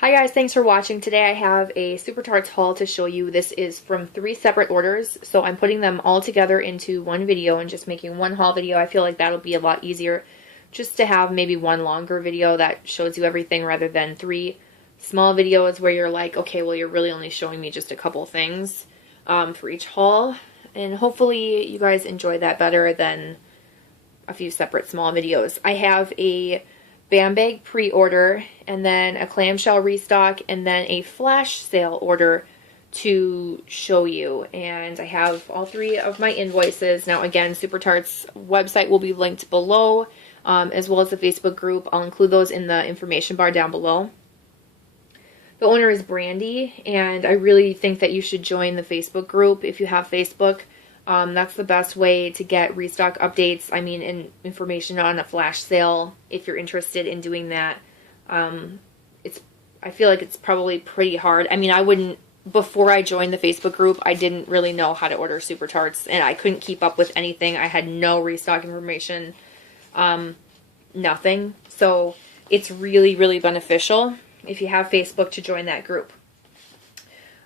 Hi guys, thanks for watching. Today I have a Super Tarts haul to show you. This is from 3 separate orders, so I'm putting them all together into one video and just making one haul video. I feel like that'll be a lot easier just to have maybe one longer video that shows you everything rather than 3 small videos where you're like, okay, well you're really only showing me just a couple things for each haul. And hopefully you guys enjoy that better than a few separate small videos. I have a BAM bag pre-order, and then a clamshell restock, and then a flash sale order to show you. And I have all 3 of my invoices. Now again, Super Tarts website will be linked below, as well as the Facebook group. I'll include those in the information bar down below. The owner is Brandy, and I really think that you should join the Facebook group if you have Facebook. That's the best way to get restock updates, and information on a flash sale if you're interested in doing that. I feel like it's probably pretty hard. Before I joined the Facebook group, I didn't really know how to order Super Tarts, and I couldn't keep up with anything. I had no restock information, nothing. So it's really, really beneficial if you have Facebook to join that group.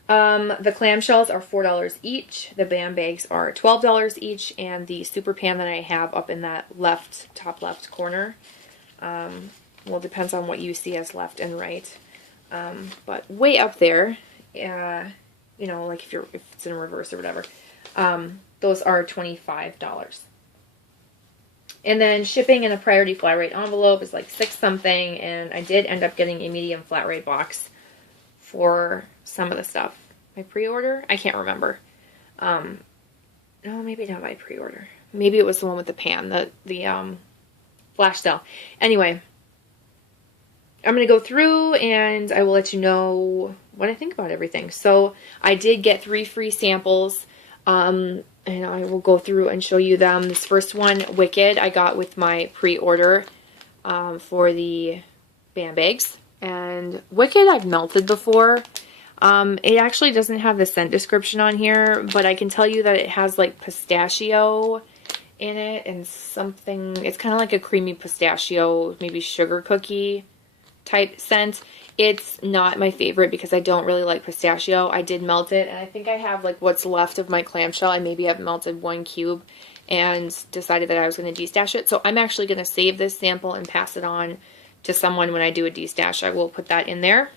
The clamshells are $4 each, the BAM bags are $12 each, and the super pan that I have up in that top left corner, well, it depends on what you see as left and right, but way up there, like if it's in reverse or whatever, those are $25. And then shipping in a priority flat rate envelope is like $6 something, and I did end up getting a medium flat rate box for some of the stuff. My pre-order? I can't remember. No, maybe not my pre-order. Maybe it was the one with the pan, the flash sale. Anyway, I'm going to go through and I will let you know what I think about everything. So I did get 3 free samples, and I will go through and show you them. This first one, Wicked, I got with my pre-order for the BAM bags. And Wicked I've melted before. It actually doesn't have the scent description on here, but I can tell you that it has like pistachio in it and something. It's kind of like a creamy pistachio, maybe sugar cookie type scent. It's not my favorite because I don't really like pistachio. I did melt it, and I think I have like what's left of my clamshell. I maybe have melted 1 cube and decided that I was going to destash it. So I'm actually going to save this sample and pass it on to someone when I do a destash. I will put that in there.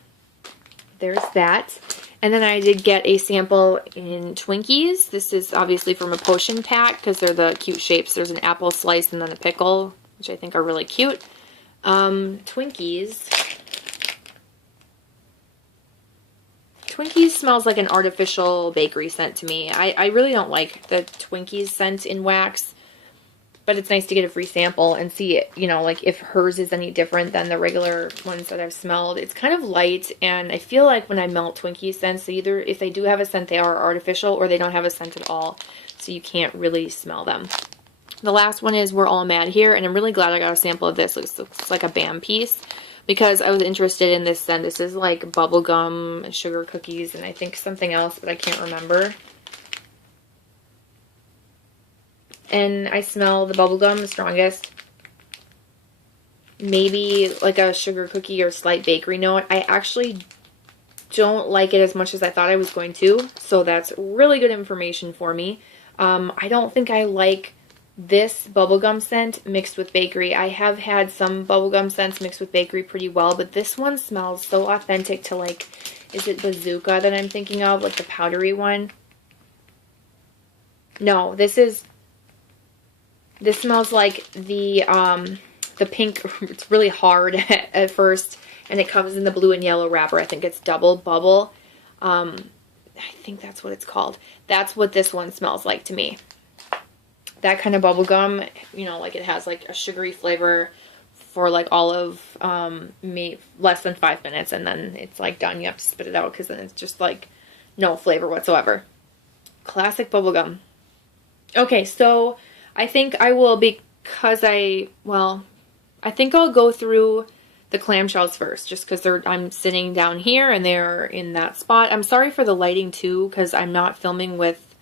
There's that. And then I did get a sample in Twinkies. This is obviously from a potion pack because they're the cute shapes. There's an apple slice and then a pickle, which I think are really cute. Twinkies. Twinkies smells like an artificial bakery scent to me. I really don't like the Twinkies scent in wax. But it's nice to get a free sample and see it, like if hers is any different than the regular ones that I've smelled. It's kind of light, and I feel like when I melt Twinkie scents, either if they do have a scent, they are artificial, or they don't have a scent at all, so you can't really smell them. The last one is We're All Mad Here, and I'm really glad I got a sample of this. It looks like a BAM piece, because I was interested in this scent. This is like bubblegum, sugar cookies, and I think something else, but I can't remember. And I smell the bubblegum the strongest. Maybe like a sugar cookie or slight bakery note. I actually don't like it as much as I thought I was going to, so that's really good information for me. I don't think I like this bubblegum scent mixed with bakery. I have had some bubblegum scents mixed with bakery pretty well, but this one smells so authentic to, like, is it Bazooka that I'm thinking of? Like the powdery one? No, this smells like the pink. It's really hard at first, and it comes in the blue and yellow wrapper. I think it's Double Bubble. I think that's what it's called. That's what this one smells like to me. That kind of bubble gum, like it has like a sugary flavor for like all of less than 5 minutes, and then it's like done. You have to spit it out because then it's just like no flavor whatsoever. Classic bubble gum. Okay, so I think I will, because I think I'll go through the clamshells first, just because I'm sitting down here and they're in that spot. I'm sorry for the lighting too, because I'm not filming with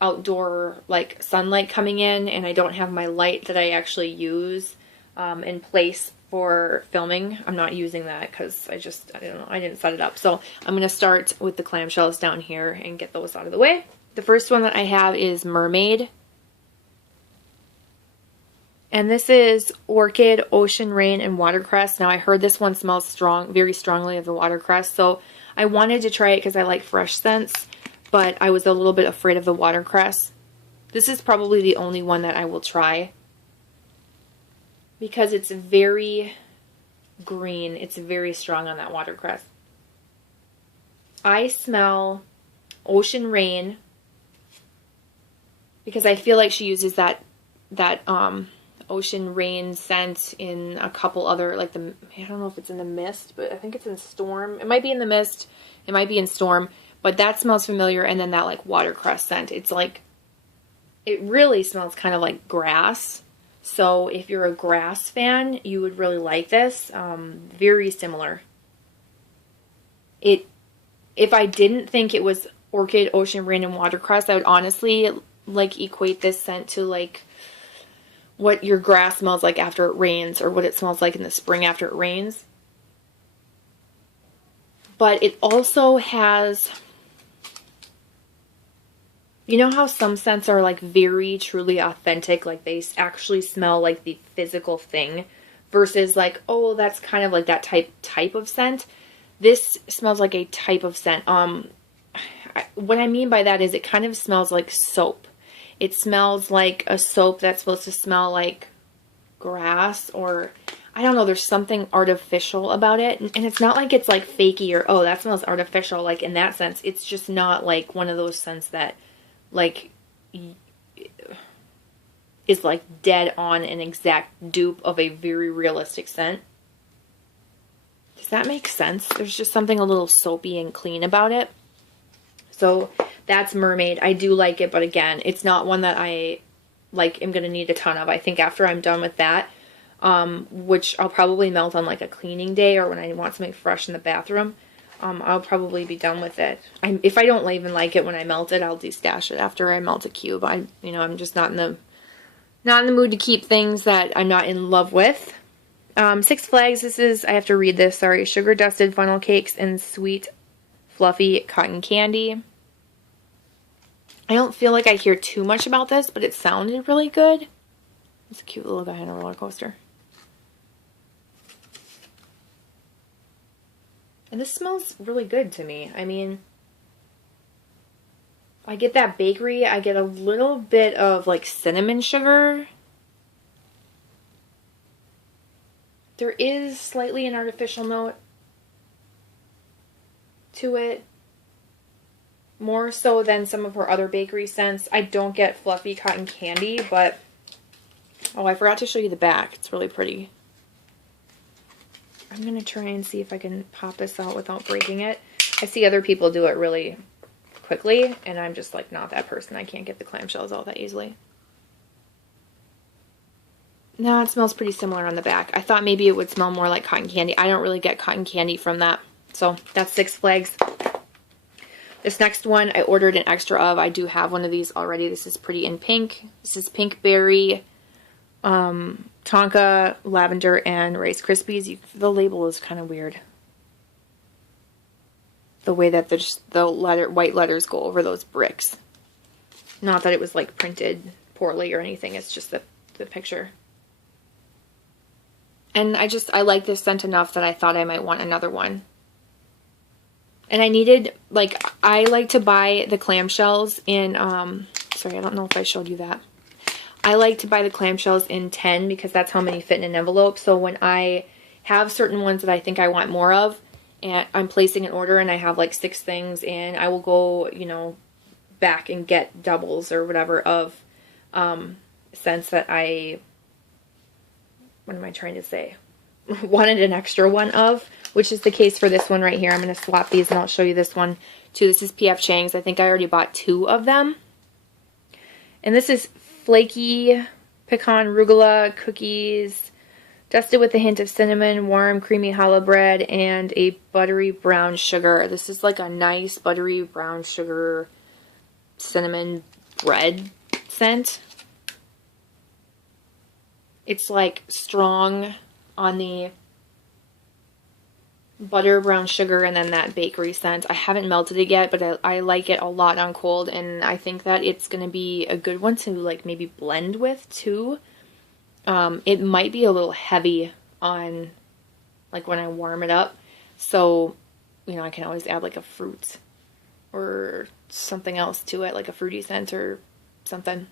outdoor like sunlight coming in, and I don't have my light that I actually use in place for filming. I'm not using that because I don't know, I didn't set it up. So I'm going to start with the clamshells down here and get those out of the way. The first one that I have is Mermaid. And this is Orchid, Ocean Rain, and Watercress. Now I heard this one smells strong, very strongly of the watercress. So I wanted to try it because I like fresh scents, but I was a little bit afraid of the watercress. This is probably the only one that I will try because it's very green. It's very strong on that watercress. I smell Ocean Rain because I feel like she uses that Ocean Rain scent in a couple other, like I don't know if it's in the Mist, but I think it's in Storm. It might be in the Mist. It might be in Storm, but that smells familiar. And then that like watercress scent. It's like, it really smells kind of like grass. So if you're a grass fan, you would really like this. Very similar. If I didn't think it was Orchid, Ocean Rain, and Watercress, I would honestly like equate this scent to like what your grass smells like after it rains, or what it smells like in the spring after it rains. But it also has, you know how some scents are like very truly authentic, like they actually smell like the physical thing, versus like, oh, that's kind of like that type of scent. This smells like a type of scent. What I mean by that is it kind of smells like soap. It smells like a soap that's supposed to smell like grass, or I don't know, there's something artificial about it. And it's not like it's like fakey or, oh, that smells artificial, like in that sense. It's just not like one of those scents that like is like dead on an exact dupe of a very realistic scent. Does that make sense? There's just something a little soapy and clean about it. So that's Mermaid. I do like it, but again, it's not one that I like am going to need a ton of. I think after I'm done with that, which I'll probably melt on like a cleaning day or when I want something fresh in the bathroom, I'll probably be done with it. If I don't even like it when I melt it, I'll destash it after I melt a cube. I'm just not in the mood to keep things that I'm not in love with. Six Flags. This is, I have to read this, sorry. Sugar Dusted Funnel Cakes and Sweet Fluffy Cotton Candy. I don't feel like I hear too much about this, but it sounded really good. It's a cute little guy on a roller coaster. And this smells really good to me. I mean, I get that bakery. I get a little bit of like cinnamon sugar. There is slightly an artificial note to it. More so than some of her other bakery scents. I don't get fluffy cotton candy, but oh, I forgot to show you the back. It's really pretty. I'm going to try and see if I can pop this out without breaking it. I see other people do it really quickly, and I'm just like not that person. I can't get the clamshells out that easily. No, it smells pretty similar on the back. I thought maybe it would smell more like cotton candy. I don't really get cotton candy from that. So that's Six Flags. This next one I ordered an extra of. I do have one of these already. This is Pretty in Pink. This is Pink Berry, Tonka, Lavender, and Rice Krispies. The label is kind of weird. The way that the white letters go over those bricks. Not that it was like printed poorly or anything. It's just the picture. And I like this scent enough that I thought I might want another one. And I needed, like, I like to buy the clamshells in, sorry, I don't know if I showed you that. I like to buy the clamshells in 10 because that's how many fit in an envelope. So when I have certain ones that I think I want more of, and I'm placing an order and I have like 6 things, and I will go, back and get doubles or whatever of scents that what am I trying to say? Wanted an extra one of, which is the case for this one right here. I'm going to swap these and I'll show you this one too. This is P.F. Chang's. I think I already bought 2 of them. And this is Flaky Pecan Rugula Cookies, dusted with a hint of cinnamon, warm, creamy challah bread, and a buttery brown sugar. This is like a nice buttery brown sugar cinnamon bread scent. It's like strong on the butter, brown sugar, and then that bakery scent. I haven't melted it yet, but I like it a lot on cold, and I think that it's going to be a good one to like maybe blend with too. It might be a little heavy on like when I warm it up, so you know I can always add like a fruit or something else to it, like a fruity scent or something.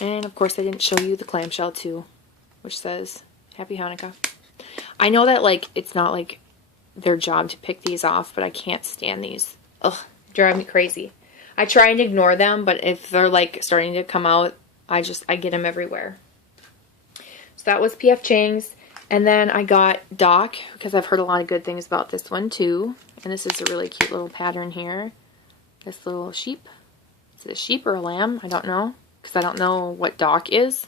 And of course I didn't show you the clamshell too, which says Happy Hanukkah. I know that like it's not like their job to pick these off, but I can't stand these. Ugh, drive me crazy. I try and ignore them, but if they're like starting to come out, I get them everywhere. So that was P.F. Chang's. And then I got Doc, because I've heard a lot of good things about this one too. And this is a really cute little pattern here. This little sheep. Is it a sheep or a lamb? I don't know, because I don't know what Doc is.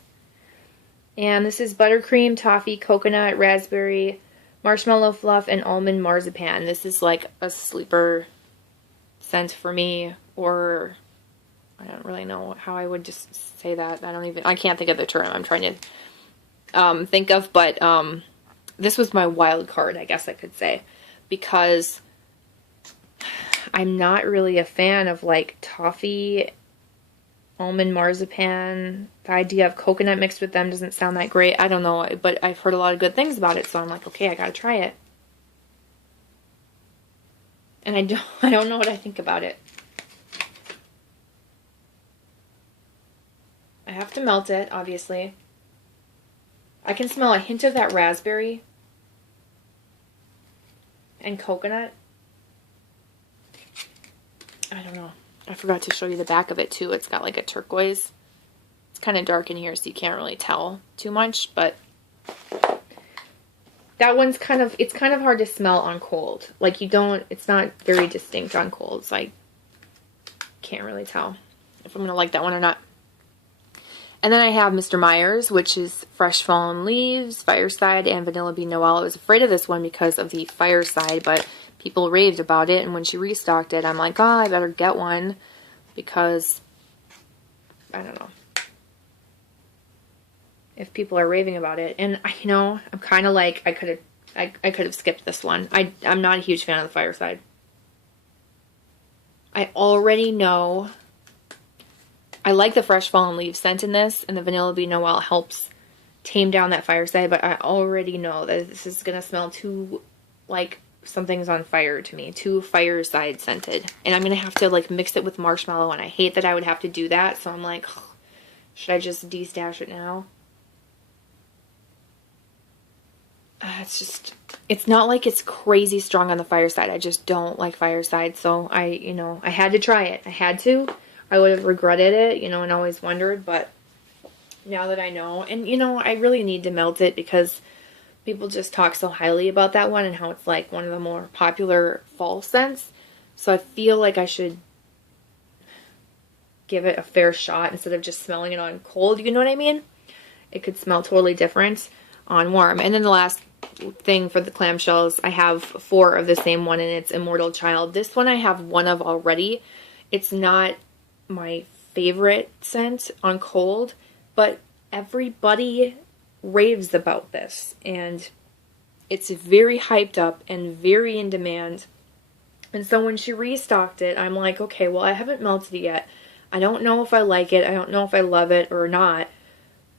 And this is buttercream, toffee, coconut, raspberry, marshmallow fluff, and almond marzipan. This is like a sleeper scent for me, or I don't really know how I would just say that. I can't think of the term I'm trying to think of, but this was my wild card, I guess I could say, because I'm not really a fan of like toffee, almond marzipan. The idea of coconut mixed with them doesn't sound that great. I don't know, but I've heard a lot of good things about it, so I'm like, okay, I gotta try it. And I don't know what I think about it. I have to melt it, obviously. I can smell a hint of that raspberry and coconut. I don't know. I forgot to show you the back of it too. It's got like a turquoise. It's kind of dark in here, so you can't really tell too much, but that one's it's kind of hard to smell on cold. Like it's not very distinct on cold, so I can't really tell if I'm going to like that one or not. And then I have Mr. Meyer's, which is Fresh Fallen Leaves, Fireside, and Vanilla Bean Noel. I was afraid of this one because of the Fireside, but people raved about it, and when she restocked it, I'm like, oh, I better get one, because, I don't know, if people are raving about it. And, you know, I'm kind of like, I could have skipped this one. I'm not a huge fan of the Fireside. I already know I like the Fresh Fallen Leaves scent in this, and the Vanilla Bean Noel helps tame down that Fireside, but I already know that this is going to smell too, like, something's on fire to me. Too Fireside scented. And I'm going to have to, like, mix it with marshmallow, and I hate that I would have to do that, so I'm like, should I just DESTASH it now? It's not like it's crazy strong on the Fireside. I just don't like Fireside, so I had to try it. I had to. I would have regretted it, you know, and always wondered, but now that I know, and, you know, I really need to melt it because people just talk so highly about that one and how it's, like, one of the more popular fall scents, so I feel like I should give it a fair shot instead of just smelling it on cold, you know what I mean? It could smell totally different on warm. And then the last thing for the clamshells, I have 4 of the same one, and it's Immortal Child. This one I have 1 of already. It's not my favorite scent on cold, but everybody raves about this, and it's very hyped up and very in demand. And so when she restocked it, I'm like, okay, well, I haven't melted it yet. I don't know if I like it. I don't know if I love it or not,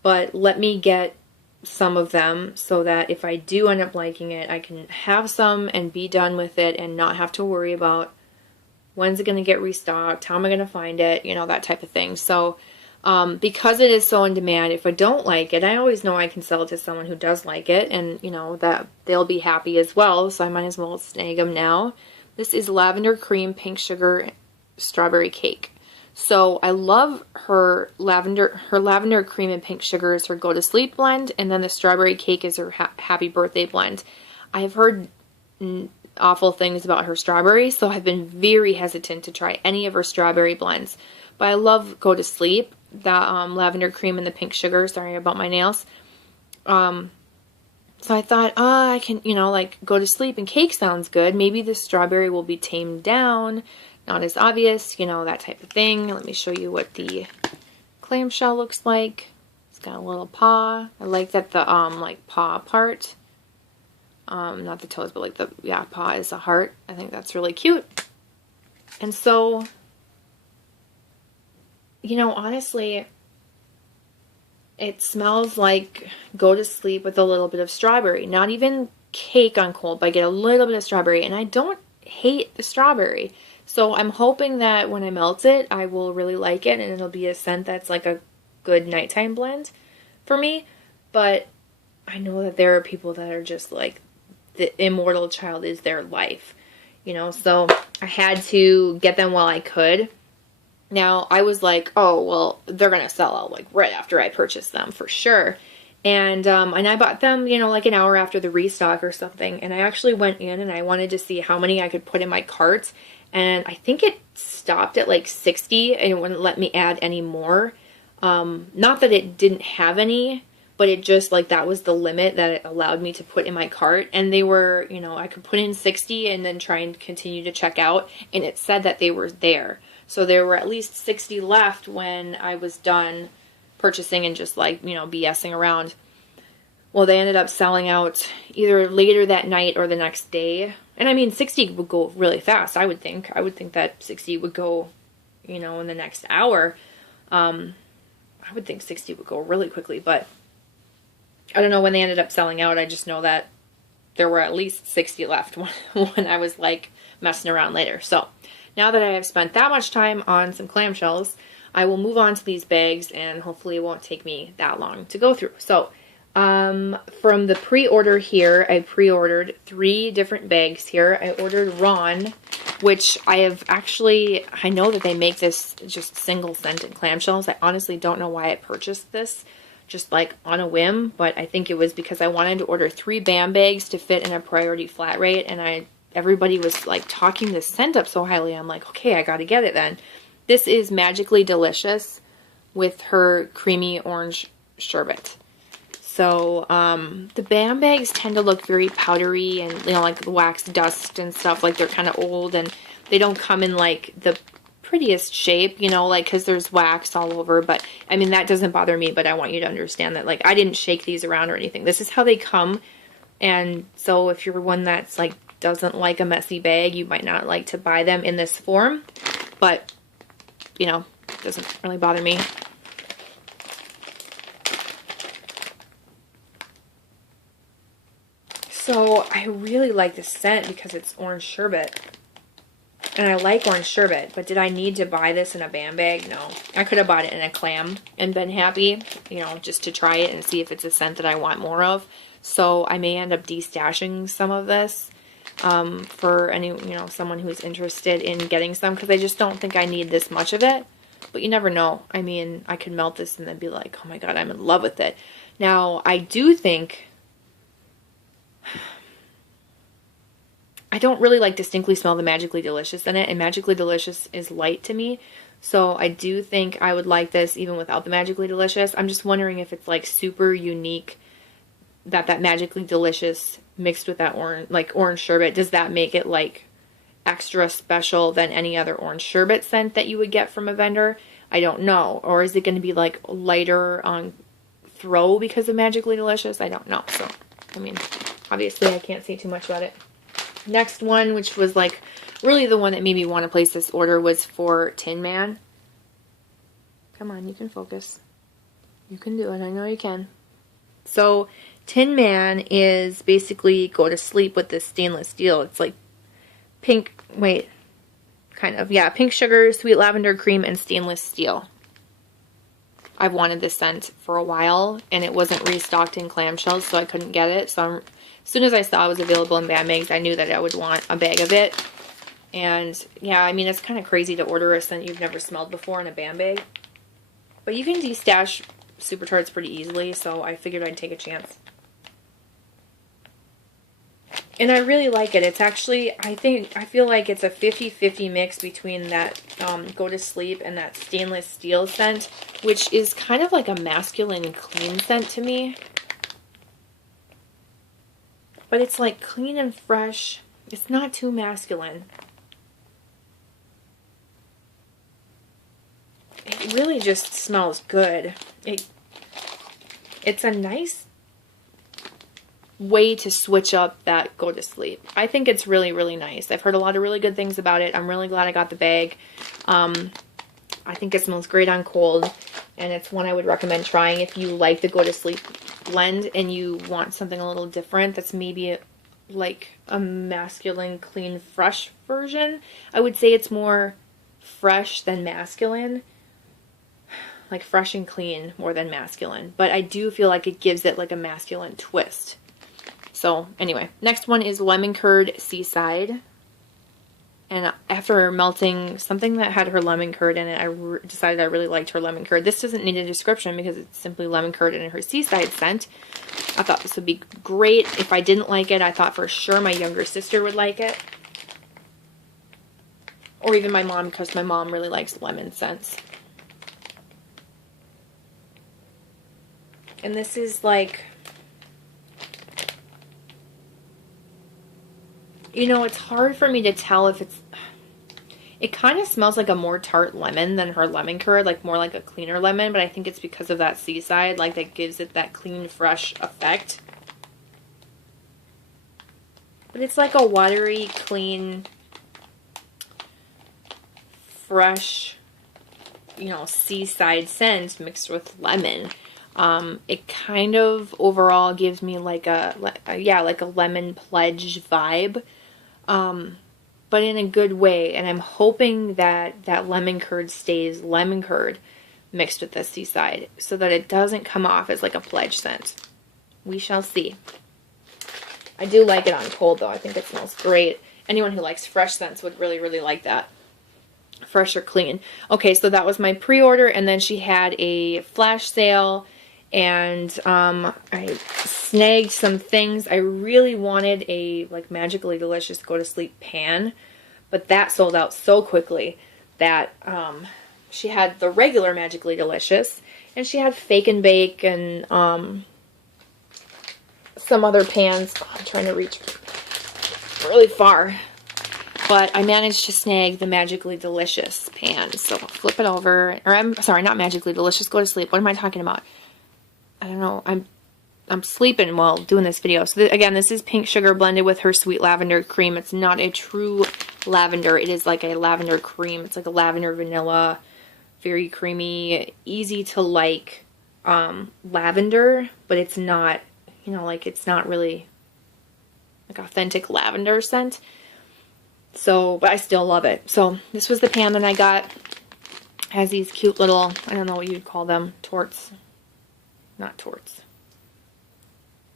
but let me get some of them so that if I do end up liking it, I can have some and be done with it and not have to worry about when's it going to get restocked, how am I going to find it, you know, that type of thing. So because it is so in demand, if I don't like it, I always know I can sell it to someone who does like it, and, you know, that they'll be happy as well, so I might as well snag them now. This is Lavender Cream, Pink Sugar, Strawberry Cake. So I love her lavender cream and pink sugar is her go to sleep blend, and then the strawberry cake is her happy birthday blend. I've heard awful things about her strawberry, so I've been very hesitant to try any of her strawberry blends. But I love go to sleep, that lavender cream and the pink sugar. Sorry about my nails. So I thought, I can, you know, like, go to sleep and cake sounds good. Maybe the strawberry will be tamed down. Not as obvious, you know, that type of thing. Let me show you what the clamshell looks like. It's got a little paw. I like that the, like, paw part Not the toes, but like the, yeah, paw is a heart. I think that's really cute. And so, you know, honestly, it smells like go to sleep with a little bit of strawberry. Not even cake on cold, but I get a little bit of strawberry. And I don't hate the strawberry. So I'm hoping that when I melt it, I will really like it. And it'll be a scent that's like a good nighttime blend for me. But I know that there are people that are just like, the immortal child is their life. You know, so I had to get them while I could. Now, I was like, oh, well, they're going to sell out like right after I purchase them for sure. And I bought them, you know, like an hour after the restock or something. And I actually went in and I wanted to see how many I could put in my cart. And I think it stopped at like 60 and it wouldn't let me add any more. Not that it didn't have any, but it just like that was the limit that it allowed me to put in my cart. And they were, you know, I could put in 60 and then try and continue to check out. And it said that they were there. So there were at least 60 left when I was done purchasing and just like, you know, BSing around. Well, they ended up selling out either later that night or the next day. And I mean, 60 would go really fast, I would think. I would think that 60 would go, you know, in the next hour. I would think 60 would go really quickly, but I don't know when they ended up selling out. I just know that there were at least 60 left when I was like messing around later. So now that I have spent that much time on some clamshells, I will move on to these bags and hopefully it won't take me that long to go through. So from the pre-order here, I pre-ordered 3 different bags here. I ordered Ron, which I have actually, I know that they make this just single scented clamshells. I honestly don't know why I purchased this, just like on a whim, but I think it was because I wanted to order 3 BAM bags to fit in a priority flat rate, and everybody was like talking this scent up so highly. I'm like, okay, I gotta get it then. This is Magically Delicious with her creamy orange sherbet. So the BAM bags tend to look very powdery and, you know, like wax dust and stuff, like they're kind of old and they don't come in like the prettiest shape, you know, like because there's wax all over. But I mean, that doesn't bother me, but I want you to understand that like I didn't shake these around or anything. This is how they come. And so if you're one that's like doesn't like a messy bag, you might not like to buy them in this form, but you know, it doesn't really bother me. So I really like this scent because it's orange sherbet. And I like orange sherbet, but did I need to buy this in a BAM bag? No. I could have bought it in a clam and been happy, you know, just to try it and see if it's a scent that I want more of. So I may end up destashing some of this for any, you know, someone who's interested in getting some, because I just don't think I need this much of it. But you never know. I mean, I could melt this and then be like, oh my god, I'm in love with it. Now, I do think I don't really like distinctly smell the Magically Delicious in it, and Magically Delicious is light to me, so I do think I would like this even without the Magically Delicious. I'm just wondering if it's like super unique that Magically Delicious mixed with that orange sherbet, does that make it like extra special than any other orange sherbet scent that you would get from a vendor? I don't know. Or is it going to be like lighter on throw because of Magically Delicious? I don't know. So, I mean, obviously I can't say too much about it. Next one, which was like really the one that made me want to place this order, was for Tin Man. Come on, you can focus. You can do it. I know you can. So Tin Man is basically go to sleep with this stainless steel. It's like pink, wait, kind of, yeah, pink sugar, sweet lavender cream, and stainless steel. I've wanted this scent for a while, and it wasn't restocked in clamshells, so I couldn't get it. So as soon as I saw it was available in BAM bags, I knew that I would want a bag of it. And yeah, I mean, it's kind of crazy to order a scent you've never smelled before in a BAM bag. But you can destash Super Tarts pretty easily, so I figured I'd take a chance. And I really like it. It's actually, I feel like it's a 50-50 mix between that Go to Sleep and that stainless steel scent, which is kind of like a masculine clean scent to me. But it's like clean and fresh. It's not too masculine. It really just smells good. It's a nice way to switch up that go to sleep. I think it's really, really nice. I've heard a lot of really good things about it. I'm really glad I got the bag. I think it smells great on cold, and it's one I would recommend trying if you like the go to sleep blend and you want something a little different that's maybe like a masculine, clean, fresh version. I would say it's more fresh than masculine. Like fresh and clean more than masculine. But I do feel like it gives it like a masculine twist. So anyway, next one is Lemon Curd Seaside. And after melting something that had her lemon curd in it, I decided I really liked her lemon curd. This doesn't need a description because it's simply lemon curd in her Seaside scent. I thought this would be great. If I didn't like it, I thought for sure my younger sister would like it. Or even my mom, because my mom really likes lemon scents. And this is like, you know, it's hard for me to tell if it's, it kind of smells like a more tart lemon than her lemon curd, like more like a cleaner lemon, but I think it's because of that Seaside, like that gives it that clean, fresh effect. But it's like a watery, clean, fresh, you know, seaside scent mixed with lemon. It kind of overall gives me like yeah, like a lemon pledge vibe, but in a good way. And I'm hoping that that lemon curd stays lemon curd mixed with the Seaside so that it doesn't come off as like a pledge scent. We shall see. I do like it on cold though. I think it smells great. Anyone who likes fresh scents would really, really like that. Fresh or clean. Okay, so that was my pre-order, and then she had a flash sale. And I snagged some things. I really wanted a like Magically Delicious go to sleep pan, but that sold out so quickly that she had the regular Magically Delicious, and she had Fake and Bake and some other pans. Oh, I'm trying to reach really far, but I managed to snag the Magically Delicious pan. So I'll flip it over, or I'm sorry, not Magically Delicious go to sleep. What am I talking about? I don't know. I'm sleeping while doing this video. So again, this is pink sugar blended with her sweet lavender cream. It's not a true lavender. It is like a lavender cream. It's like a lavender vanilla, very creamy, easy to like lavender, but it's not, you know, like it's not really like authentic lavender scent. So, but I still love it. So this was the pan that I got. It has these cute little, I don't know what you'd call them, torts. Not torts.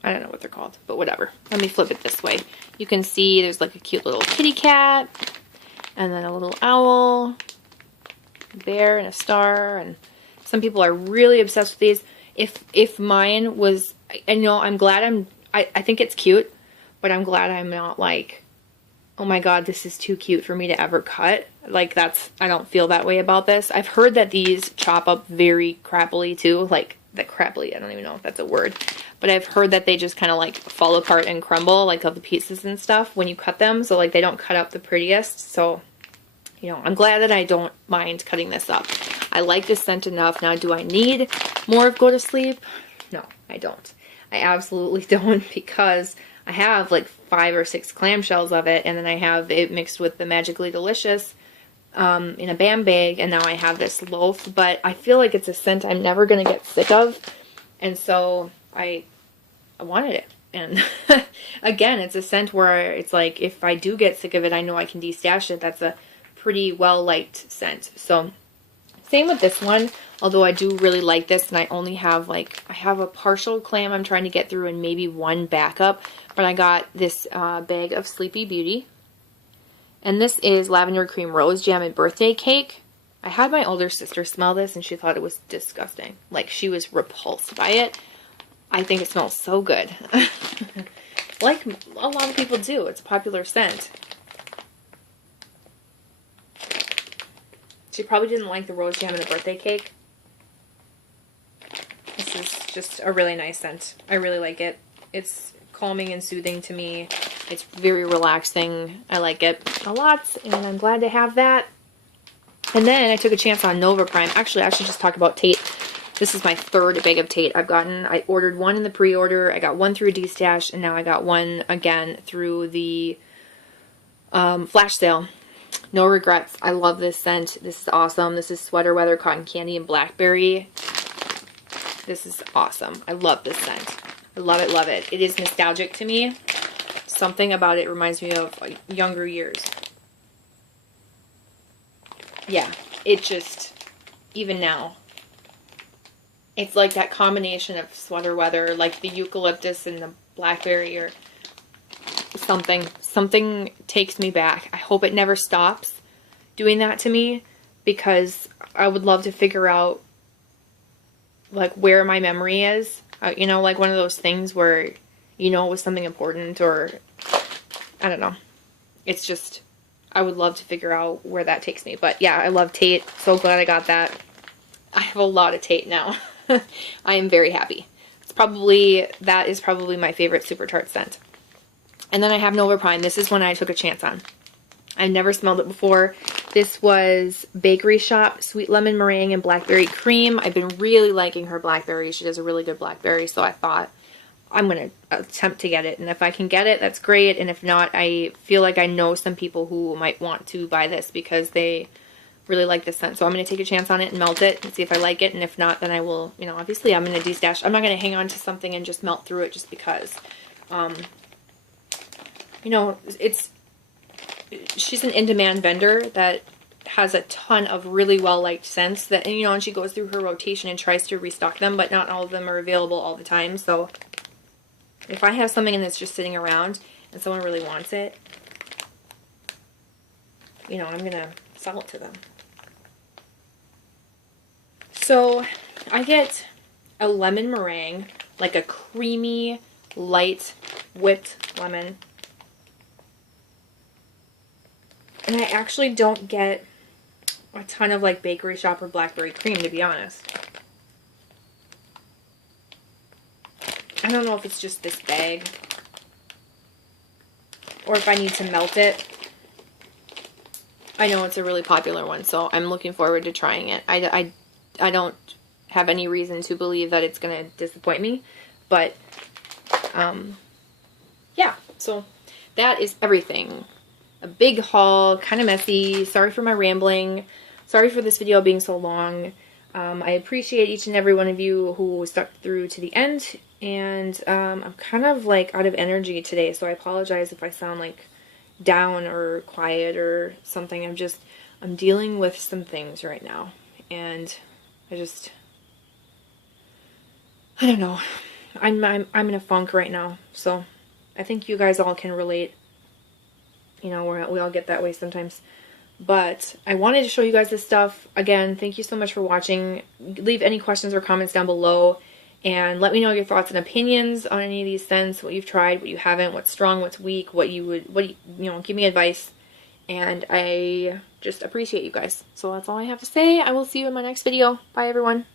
I don't know what they're called, but whatever. Let me flip it this way. You can see there's like a cute little kitty cat, and then a little owl, bear, and a star. And some people are really obsessed with these. If mine was, I know I'm glad I think it's cute, but I'm glad I'm not like, oh my god, this is too cute for me to ever cut. Like I don't feel that way about this. I've heard that these chop up very crappily too, like that crappily, I don't even know if that's a word, but I've heard that they just kind of like fall apart and crumble, like of the pieces and stuff when you cut them, so like they don't cut up the prettiest. So, you know, I'm glad that I don't mind cutting this up. I like this scent enough. Now, do I need more of Go to Sleep? No, I don't. I absolutely don't, because I have like 5 or 6 clamshells of it, and then I have it mixed with the Magically Delicious in a BAM bag, and now I have this loaf. But I feel like it's a scent I'm never going to get sick of, and so I wanted it. And again, it's a scent where it's like if I do get sick of it, I know I can destash it. That's a pretty well liked scent. So same with this one, although I do really like this, and I only have like, I have a partial clam I'm trying to get through and maybe one backup, but I got this bag of Sleepy Beauty. And this is Lavender Cream Rose Jam and Birthday Cake. I had my older sister smell this and she thought it was disgusting. Like, she was repulsed by it. I think it smells so good. Like a lot of people do. It's a popular scent. She probably didn't like the rose jam and a birthday cake. This is just a really nice scent. I really like it. It's calming and soothing to me. It's very relaxing. I like it a lot, and I'm glad to have that. And then I took a chance on Nova Prime. Actually, I should just talk about Tate. This is my third bag of Tate I've gotten. I ordered one in the pre-order, I got one through DESTASH, and now I got one again through the flash sale. No regrets. I love this scent. This is awesome. This is Sweater Weather Cotton Candy and Blackberry. This is awesome. I love this scent. I love it, love it. It is nostalgic to me. Something about it reminds me of younger years. Yeah, it just, even now, it's like that combination of sweater weather, like the eucalyptus and the blackberry or something. Something takes me back. I hope it never stops doing that to me, because I would love to figure out like where my memory is. You know, like one of those things where you know it was something important, or I don't know. It's just, I would love to figure out where that takes me. But yeah, I love Tate. So glad I got that. I have a lot of Tate now. I am very happy. That is probably my favorite Super Tarts scent. And then I have Nova Prime. This is one I took a chance on. I've never smelled it before. This was Bakery Shop Sweet Lemon Meringue and Blackberry Cream. I've been really liking her blackberry. She does a really good blackberry, so I thought I'm going to attempt to get it. And if I can get it, that's great. And if not, I feel like I know some people who might want to buy this because they really like this scent. So I'm going to take a chance on it and melt it and see if I like it. And if not, then I will, you know, obviously I'm going to DESTASH. I'm not going to hang on to something and just melt through it just because. You know, she's an in-demand vendor that has a ton of really well-liked scents that, you know, and she goes through her rotation and tries to restock them, but not all of them are available all the time. So if I have something that's just sitting around and someone really wants it, you know, I'm going to sell it to them. So I get a lemon meringue, like a creamy, light, whipped lemon. And I actually don't get a ton of like Bakery Shop or Blackberry Cream, to be honest. I don't know if it's just this bag or if I need to melt it. I know it's a really popular one, so I'm looking forward to trying it. I don't have any reason to believe that it's going to disappoint me, but yeah, so that is everything. A big haul, kind of messy. Sorry for my rambling. Sorry for this video being so long. I appreciate each and every one of you who stuck through to the end, and I'm kind of like out of energy today, so I apologize if I sound like down or quiet or something. I'm dealing with some things right now, and I don't know. I'm in a funk right now, so I think you guys all can relate. You know, we all get that way sometimes. But I wanted to show you guys this stuff. Again, thank you so much for watching. Leave any questions or comments down below. And let me know your thoughts and opinions on any of these scents. What you've tried, what you haven't, what's strong, what's weak, you know, give me advice. And I just appreciate you guys. So that's all I have to say. I will see you in my next video. Bye, everyone.